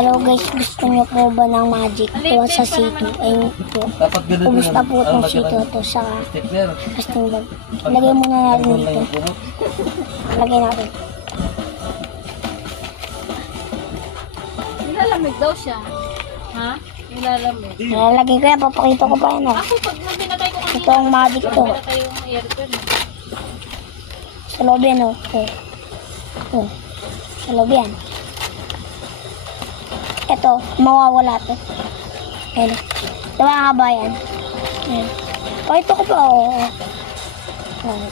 Hello guys, gusto niyo po ba ng magic to sa C2? Ayun po. Kumusta po itong C2 to sa casting bag? Lagay muna natin dito. Lagay natin. Nilalamig daw siya. Ha? Nilalamig. Lalagay ko yan, papakita ko pa yan. Ako, pag pinatay ko kanina, Ito ang magic to. pinatay yung aircon. Sa loob yan, oh. Sa loob yan. Ito, mawawala to. Ayan. Diba nga ba yan? Ayan. Pakita ko pa, oh. Ayan.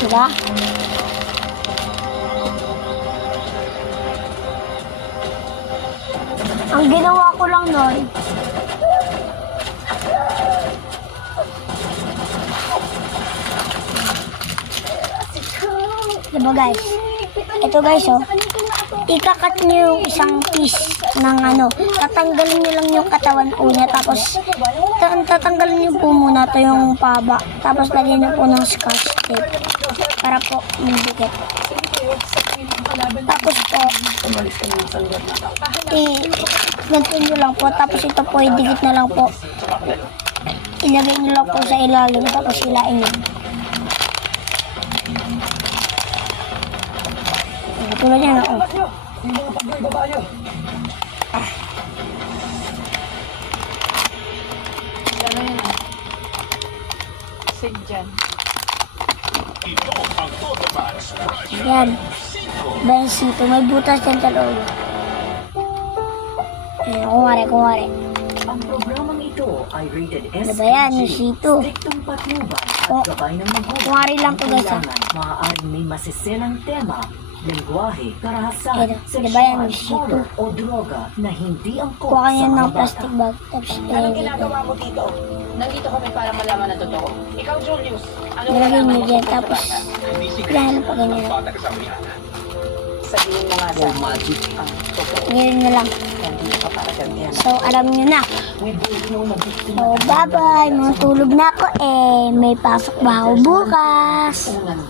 Diba? Ang ginawa ko lang nun, diba guys? Ito guys, oh. Ikakat nyo yung isang piece ng ano. Tatanggalin nyo lang yung katawan po niya. Tapos, tatanggalin nyo po muna to yung paba. Tapos, lagyan nyo po ng scotch tape. Para po, magdikit. Tapos po, ganito nyo lang po. Tapos, ito po, idikit na lang po. Ilagay nyo lang po sa ilalim. Tapos, hilain nyo. Tulad yan ako. Gano'n yun. Sig dyan. Yan. Bensito. May butas dyan sa loob. Ayan, kumari. Ang programang ito ay rated S. Diba yan, yung sito. Striktong patnubay at gabay ng magulang. Kumari lang to guys, ha. Kailangan maaaring may masiselang tema, lengguwahe, karahasan, Diba yan, sexual, yung sito. horror o droga na hindi angkop Kuha ka sa yan mga ng bata. plastic bag. Tapos, ayan dito. mo dito? Nandito kami para malaman na totoo. Ikaw, Julius, ano Nilagay nyo dyan. Tapos, kailangan pa ganyan. sabihin mo nga sa magic ang totoo. Ganyan nyo lang. Nandito ka para ganyan. So, alam nyo na. With no mabiktima So, bye-bye. Matulog na ako. May pasok ba ako bukas? unang